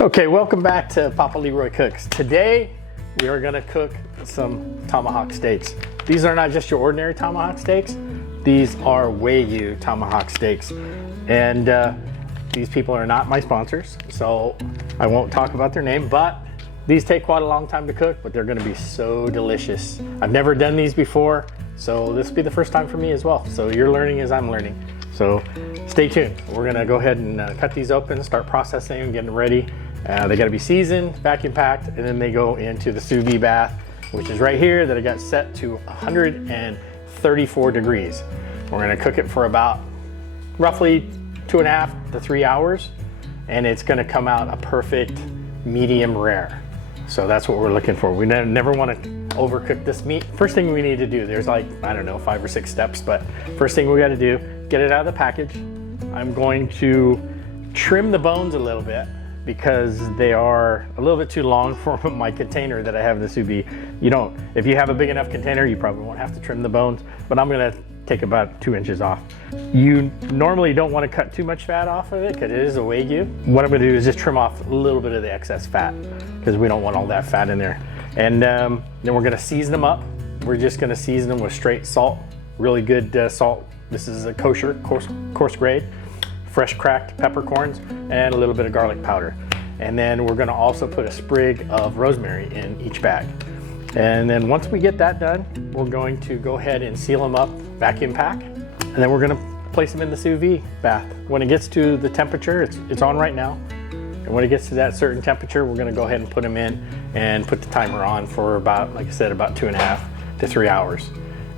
Okay, welcome back to Papa Leroy Cooks. Today, we are gonna cook some tomahawk steaks. These are not just your ordinary tomahawk steaks. These are Wagyu tomahawk steaks. And these people are not my sponsors, so I won't talk about their name, but these take quite a long time to cook, but they're gonna be so delicious. I've never done these before, so this will be the first time for me as well. So you're learning as I'm learning. So stay tuned. We're gonna go ahead and cut these open, start processing and getting them ready. They gotta be seasoned, vacuum packed, and then they go into the sous vide bath, which is right here that I got set to 134 degrees. We're gonna cook it for about roughly 2.5 to 3 hours, and it's gonna come out a perfect medium rare. So that's what we're looking for. We never wanna overcook this meat. First thing we need to do, there's like, I don't know, 5 or 6 steps, but first thing we gotta do, get it out of the package. I'm going to trim the bones a little bit because they are a little bit too long for my container that I have in the sous vide. If you have a big enough container, you probably won't have to trim the bones, but I'm gonna take about 2 inches off. You normally don't wanna cut too much fat off of it because it is a Wagyu. What I'm gonna do is just trim off a little bit of the excess fat because we don't want all that fat in there. And then we're gonna season them up. We're just gonna season them with straight salt, really good salt. This is a kosher, coarse grade, fresh cracked peppercorns, and a little bit of garlic powder. And then we're gonna also put a sprig of rosemary in each bag. And then once we get that done, we're going to go ahead and seal them up, vacuum pack, and then we're gonna place them in the sous vide bath. When it gets to the temperature, it's on right now, and when it gets to that certain temperature, we're gonna go ahead and put them in and put the timer on for about, like I said, about 2.5 to 3 hours.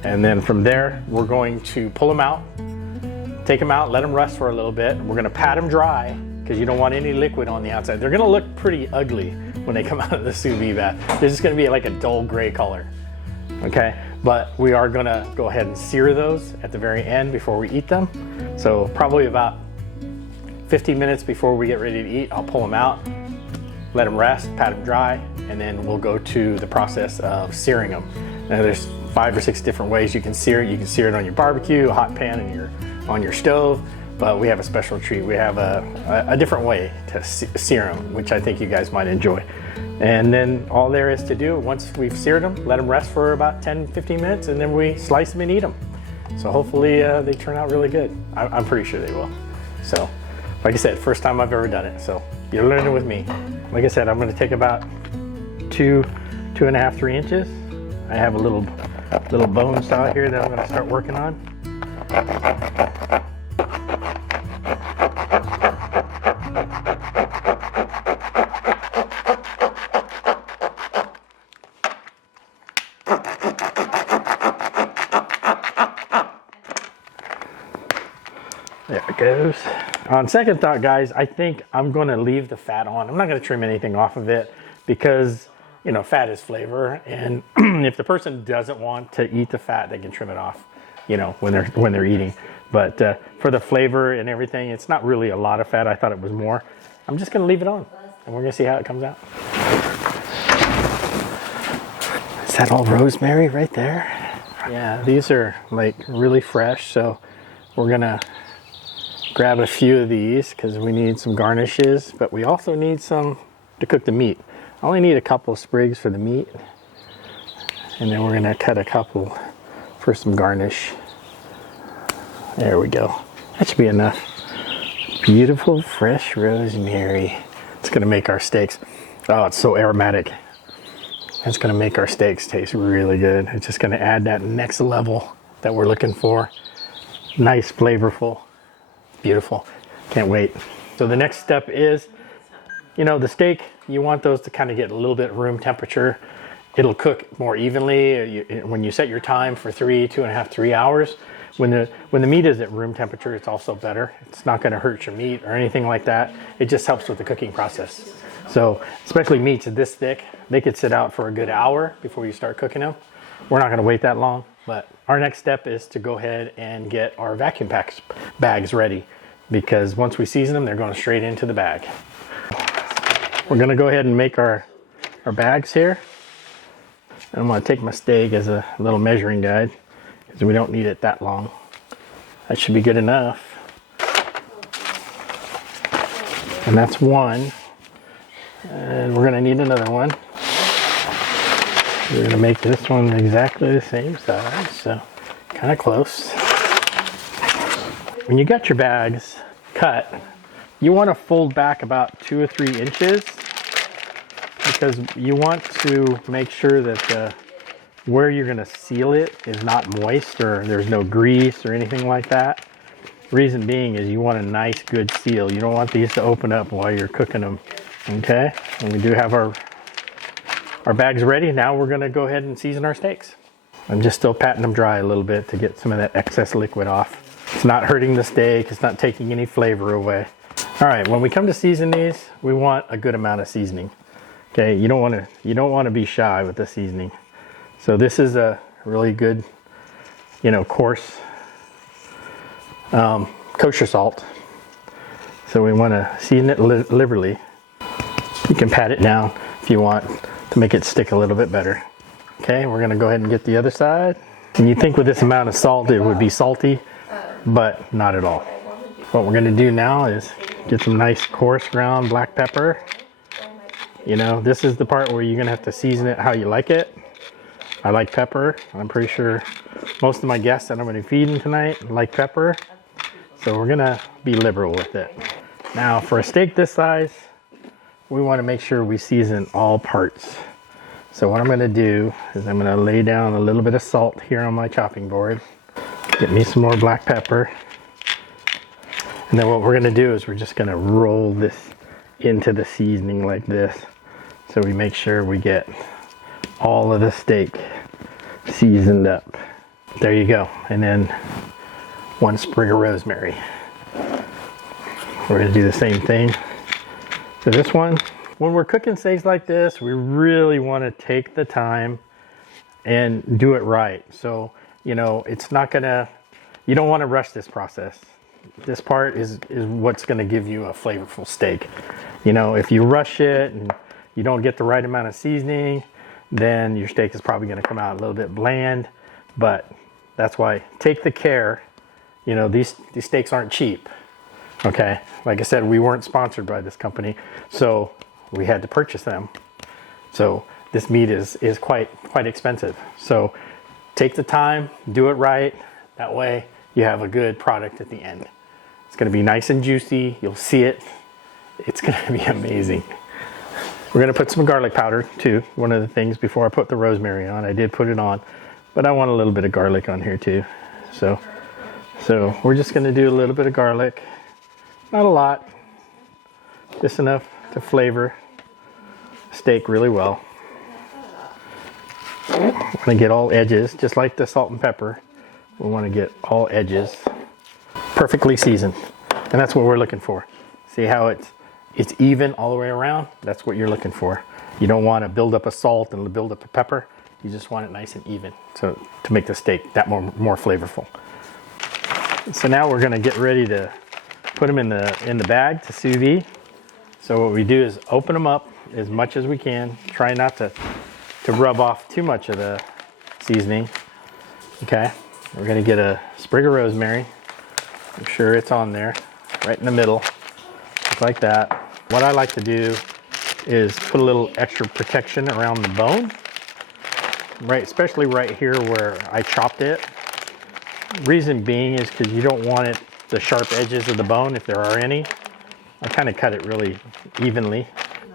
And then from there, we're going to pull them out, take them out, let them rest for a little bit. We're gonna pat them dry because you don't want any liquid on the outside. They're gonna look pretty ugly when they come out of the sous vide bath. They're just gonna be like a dull gray color, okay? But we are gonna go ahead and sear those at the very end before we eat them. So probably about 15 minutes before we get ready to eat, I'll pull them out, let them rest, pat them dry, and then we'll go to the process of searing them. Now there's 5 or 6 different ways you can sear it. You can sear it on your barbecue, a hot pan, and on your stove, but we have a special treat. We have a different way to sear them, which I think you guys might enjoy. And then all there is to do, once we've seared them, let them rest for about 10-15 minutes, and then we slice them and eat them. So hopefully they turn out really good. I'm pretty sure they will. So, like I said, first time I've ever done it, so you're learning with me. Like I said, I'm gonna take about 2.5, 3 inches. I have a little bone saw here that I'm gonna start working on. There it goes. On second thought, guys, I think I'm gonna leave the fat on. I'm not gonna trim anything off of it because, fat is flavor, and if the person doesn't want to eat the fat, they can trim it off, when they're eating. But for the flavor and everything, it's not really a lot of fat. I thought it was more. I'm just gonna leave it on, and we're gonna see how it comes out. Is that all rosemary right there? Yeah, these are like really fresh, so we're gonna grab a few of these because we need some garnishes, but we also need some to cook the meat. I only need a couple of sprigs for the meat, and then we're gonna cut a couple for some garnish. There we go. That should be enough. Beautiful fresh rosemary. It's gonna make our steaks, oh, it's so aromatic. It's gonna make our steaks taste really good. It's just gonna add that next level that we're looking for. Nice, flavorful, beautiful. Can't wait. So the next step is, the steak, you want those to kind of get a little bit room temperature. It'll cook more evenly when you set your time for 2.5, 3 hours. When the meat is at room temperature, it's also better. It's not gonna hurt your meat or anything like that. It just helps with the cooking process. So, especially meats this thick, they could sit out for a good hour before you start cooking them. We're not gonna wait that long, but our next step is to go ahead and get our vacuum bags ready, because once we season them, they're going straight into the bag. We're gonna go ahead and make our bags here. I'm gonna take my steak as a little measuring guide because we don't need it that long. That should be good enough. And that's one. And we're gonna need another one. We're gonna make this one exactly the same size, so kind of close. When you got your bags cut, you want to fold back about 2 or 3 inches because you want to make sure that where you're gonna seal it is not moist or there's no grease or anything like that. Reason being is you want a nice good seal. You don't want these to open up while you're cooking them. Okay, and we do have our bags ready. Now we're gonna go ahead and season our steaks. I'm just still patting them dry a little bit to get some of that excess liquid off. It's not hurting the steak, it's not taking any flavor away. All right, when we come to season these, we want a good amount of seasoning. Okay, you don't want to be shy with the seasoning. So this is a really good, coarse kosher salt. So we want to season it liberally. You can pat it down if you want to make it stick a little bit better. Okay, we're going to go ahead and get the other side. And you think with this amount of salt it would be salty, but not at all. What we're going to do now is get some nice coarse ground black pepper. This is the part where you're going to have to season it how you like it. I like pepper. I'm pretty sure most of my guests that I'm going to be feeding tonight like pepper. So we're going to be liberal with it. Now for a steak this size, we want to make sure we season all parts. So what I'm going to do is I'm going to lay down a little bit of salt here on my chopping board. Get me some more black pepper. And then what we're going to do is we're just going to roll this into the seasoning like this. So we make sure we get all of the steak seasoned up. There you go. And then 1 sprig of rosemary. We're going to do the same thing to this one. When we're cooking steaks like this, we really want to take the time and do it right. So, it's not gonna, you don't want to rush this process. This part is what's going to give you a flavorful steak. If you rush it and you don't get the right amount of seasoning, then your steak is probably going to come out a little bit bland. But that's why take the care. These steaks aren't cheap. Okay, like I said, we weren't sponsored by this company, so we had to purchase them. So this meat is quite expensive. So take the time, do it right. That way you have a good product at the end. It's going to be nice and juicy. You'll see it. It's going to be amazing. We're going to put some garlic powder too. One of the things before I put the rosemary on, I did put it on, but I want a little bit of garlic on here too. So we're just going to do a little bit of garlic. Not a lot, just enough to flavor steak really well. We want to get all edges, just like the salt and pepper. We want to get all edges perfectly seasoned, and that's what we're looking for. See how it's even all the way around? That's what you're looking for. You don't want to build up a salt and build up a pepper. You just want it nice and even, so to make the steak that more flavorful. So now we're going to get ready to put them in the bag to sous vide. So what we do is open them up as much as we can. Try not to rub off too much of the seasoning. Okay, we're going to get a sprig of rosemary. I'm sure it's on there, right in the middle, just like that. What I like to do is put a little extra protection around the bone, right, especially right here where I chopped it. Reason being is because you don't want the sharp edges of the bone, if there are any. I kind of cut it really evenly,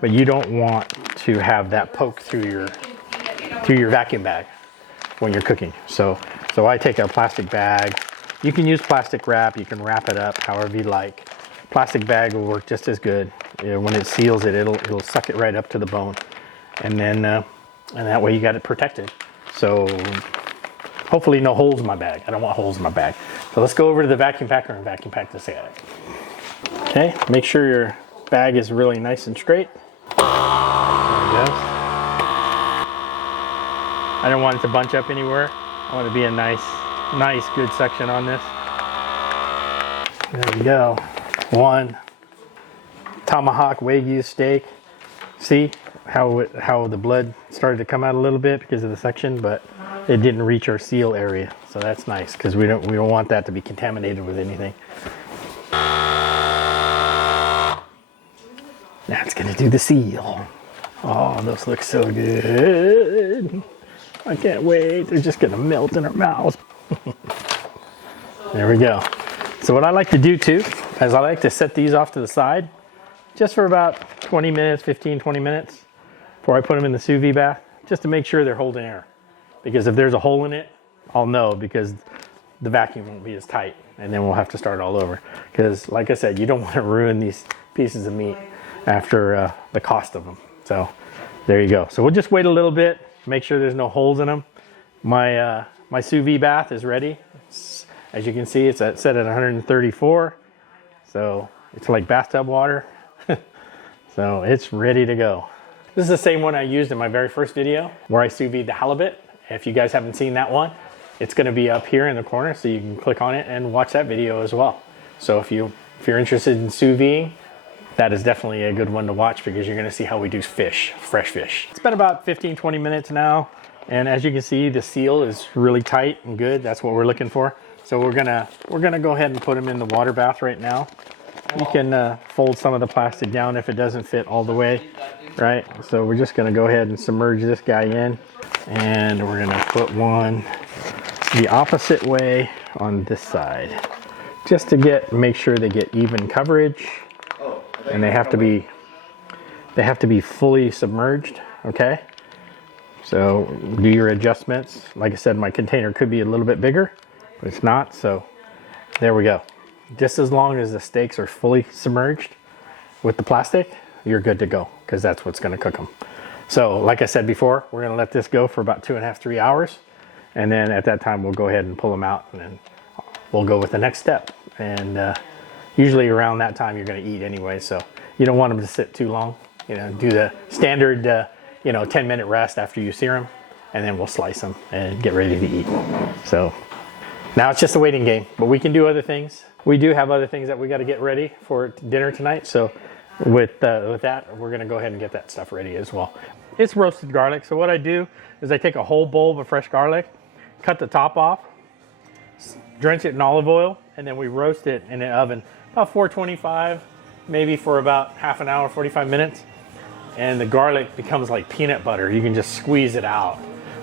but you don't want to have that poke through your vacuum bag when you're cooking. So I take a plastic bag. You can use plastic wrap. You can wrap it up however you like. Plastic bag will work just as good. When it seals it, it'll suck it right up to the bone, and then and that way you got it protected. So hopefully no holes in my bag. I don't want holes in my bag. So let's go over to the vacuum packer and vacuum pack this out. Okay, make sure your bag is really nice and straight. There we go. I don't want it to bunch up anywhere. I want it to be a nice good section on this. There we go. 1 tomahawk Wagyu steak. See how the blood started to come out a little bit because of the section, but it didn't reach our seal area. So that's nice because we don't want that to be contaminated with anything. Now it's gonna gonna do the seal. Oh, those look so good. I can't wait. They're just gonna melt in our mouths. There we go. So what I like to do too, is I like to set these off to the side just for about 20 minutes, 15, 20 minutes before I put them in the sous vide bath, just to make sure they're holding air. Because if there's a hole in it, I'll know, because the vacuum won't be as tight, and then we'll have to start all over. Because like I said, you don't want to ruin these pieces of meat after the cost of them. So there you go. So we'll just wait a little bit, make sure there's no holes in them. My sous vide bath is ready. As you can see, it's set at 134. So it's like bathtub water. So it's ready to go. This is the same one I used in my very first video where I sous vide the halibut. If you guys haven't seen that one, it's going to be up here in the corner, so you can click on it and watch that video as well. So if you're interested in sous videing, that is definitely a good one to watch, because you're going to see how we do fish, fresh fish. It's been about 15-20 minutes now, and as you can see, the seal is really tight and good. That's what we're looking for. So we're gonna go ahead and put them in the water bath right now. You can fold some of the plastic down if it doesn't fit all the way, right? So we're just gonna go ahead and submerge this guy in, and we're gonna put one the opposite way on this side, just to make sure they get even coverage, and they have to be fully submerged. Okay, so do your adjustments. Like I said, my container could be a little bit bigger, but it's not. So there we go. Just as long as the steaks are fully submerged with the plastic, you're good to go, because that's what's going to cook them. So like I said before, we're going to let this go for about 2.5 to 3 hours, and then at that time we'll go ahead and pull them out, and then we'll go with the next step. And usually around that time you're going to eat anyway, so you don't want them to sit too long. You know, do the standard 10-minute rest after you sear them, and then we'll slice them and get ready to eat. So now it's just a waiting game, but we can do other things. We do have other things that we got to get ready for dinner tonight. So with that, we're going to go ahead and get that stuff ready as well. It's roasted garlic. So what I do is I take a whole bowl of fresh garlic, cut the top off, drench it in olive oil, and then we roast it in the oven about 425, maybe for about half an hour, 45 minutes. And the garlic becomes like peanut butter. You can just squeeze it out.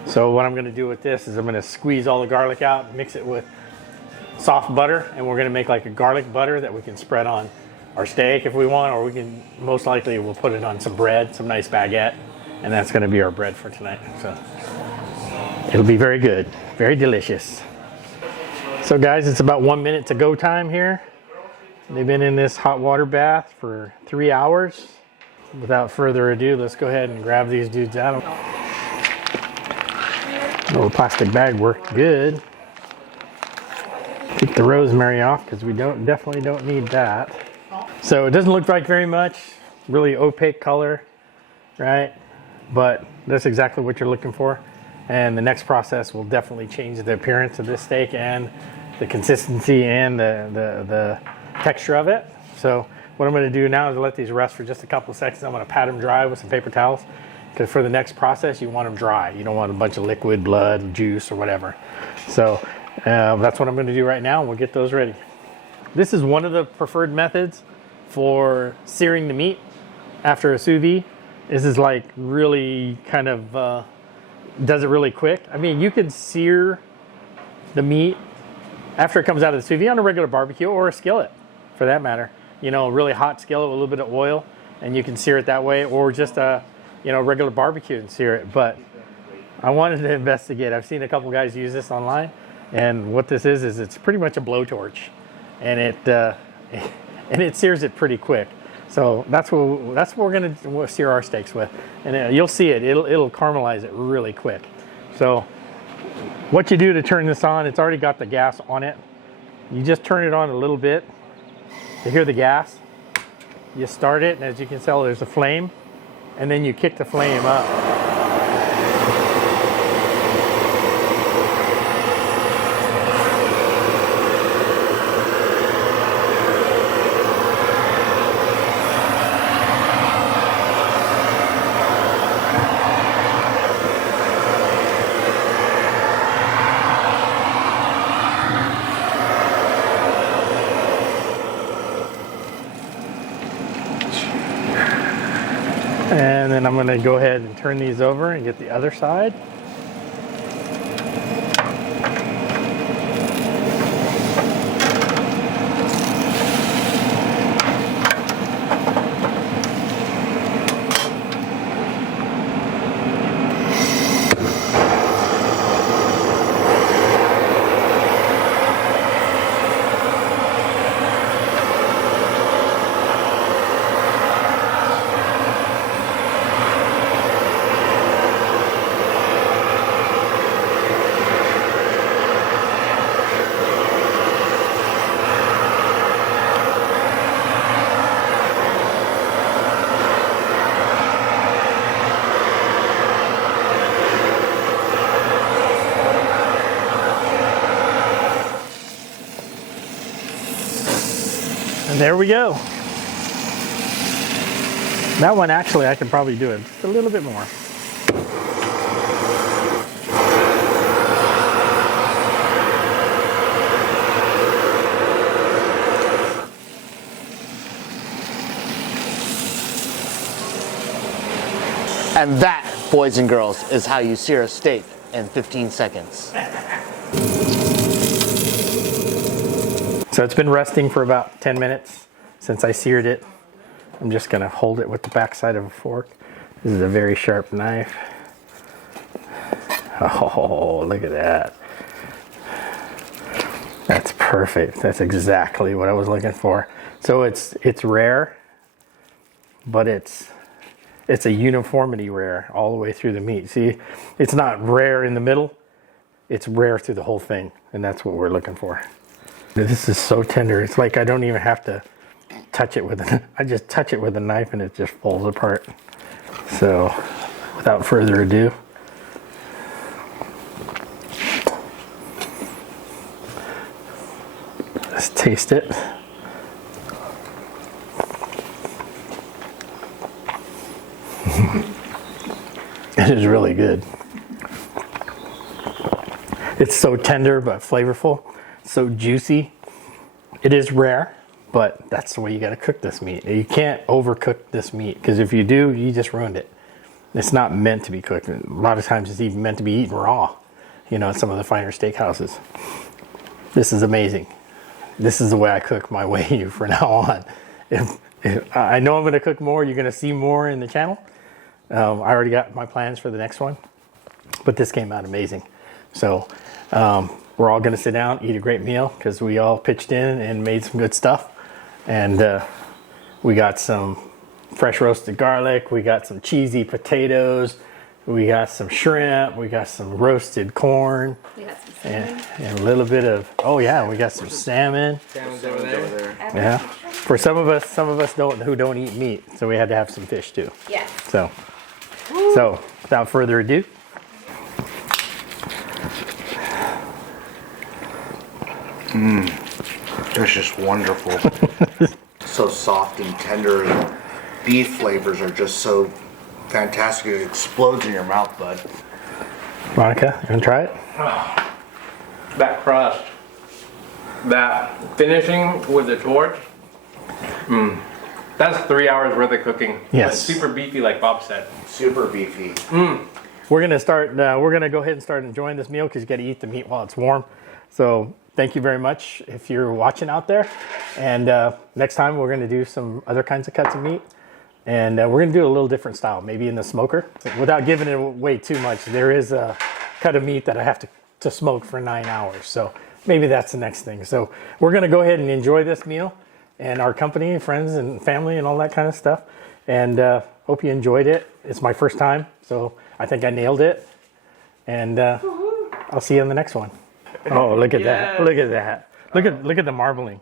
So what I'm going to do with this is I'm going to squeeze all the garlic out, mix it with soft butter, and we're going to make like a garlic butter that we can spread on our steak if we want, or we can, most likely we'll put it on some bread, some nice baguette, and that's going to be our bread for tonight. So it'll be very good, very delicious. So guys, it's about 1 minute to go time here. They've been in this hot water bath for 3 hours. Without further ado, let's go ahead and grab these dudes out. The little plastic bag worked good. Take the rosemary off, because we definitely don't need that. So it doesn't look like very much, really opaque color, right? But that's exactly what you're looking for. And the next process will definitely change the appearance of this steak and the consistency and the texture of it. So what I'm going to do now is let these rest for just a couple of seconds. I'm going to pat them dry with some paper towels, because for the next process you want them dry. You don't want a bunch of liquid, blood, juice, or whatever. So that's what I'm going to do right now, and we'll get those ready. This is one of the preferred methods for searing the meat after a sous vide. This is like really kind of does it really quick. I mean, you can sear the meat after it comes out of the sous vide on a regular barbecue, or a skillet for that matter. You know, a really hot skillet with a little bit of oil, and you can sear it that way, or just a regular barbecue and sear it. But I wanted to investigate. I've seen a couple guys use this online, and what this is it's pretty much a blowtorch, and it sears it pretty quick. So that's what we're gonna sear our steaks with, and you'll see it'll caramelize it really quick. So what you do to turn this on, it's already got the gas on it. You just turn it on a little bit to hear the gas. You start it, and as you can tell, there's a flame, and then you kick the flame up. And then I'm gonna go ahead and turn these over and get the other side. And there we go. That one actually I could probably do it just a little bit more. And that, boys and girls, is how you sear a steak in 15 seconds. So it's been resting for about 10 minutes since I seared it. I'm just gonna hold it with the back side of a fork. This is a very sharp knife. Oh, look at that. That's perfect. That's exactly what I was looking for. So it's rare, but it's a uniformity rare all the way through the meat. See, it's not rare in the middle, it's rare through the whole thing, and that's what we're looking for. This is so tender. It's like I don't even have to touch it with I just touch it with a knife and it just falls apart. So without further ado, let's taste it. It is really good. It's so tender but flavorful, so juicy. It is rare, but that's the way you got to cook this meat. You can't overcook this meat, because if you do, you just ruined it. It's not meant to be cooked. A lot of times it's even meant to be eaten raw, you know, at some of the finer steakhouses. This is amazing. This is the way I cook my Wagyu from now on. If I know I'm going to cook more, you're going to see more in the channel. I already got my plans for the next one, but this came out amazing. So we're all going to sit down, eat a great meal, because we all pitched in and made some good stuff. And we got some fresh roasted garlic, we got some cheesy potatoes, we got some shrimp, we got some roasted corn, We got some salmon. and a little bit of, oh yeah, we got some salmon. Salmon's over there. Yeah, for some of us who don't eat meat, so we had to have some fish too. Yes. So without further ado, That's just wonderful. So soft and tender, and beef flavors are just so fantastic. It explodes in your mouth, bud. Monica, you wanna try it? That crust, that finishing with the torch, that's 3 hours worth of cooking. Yes. It's super beefy, like Bob said. Super beefy. We're gonna start. We're gonna go ahead and start enjoying this meal, because you got to eat the meat while it's warm. So thank you very much if you're watching out there. And next time we're gonna do some other kinds of cuts of meat, and we're gonna do a little different style, maybe in the smoker. Without giving it away too much, there is a cut of meat that I have to smoke for 9 hours. So maybe that's the next thing. So we're gonna go ahead and enjoy this meal and our company, friends and family and all that kind of stuff. And hope you enjoyed it. It's my first time, so I think I nailed it. And I'll see you on the next one. Oh, look at that. Look at that. Look at the marbling.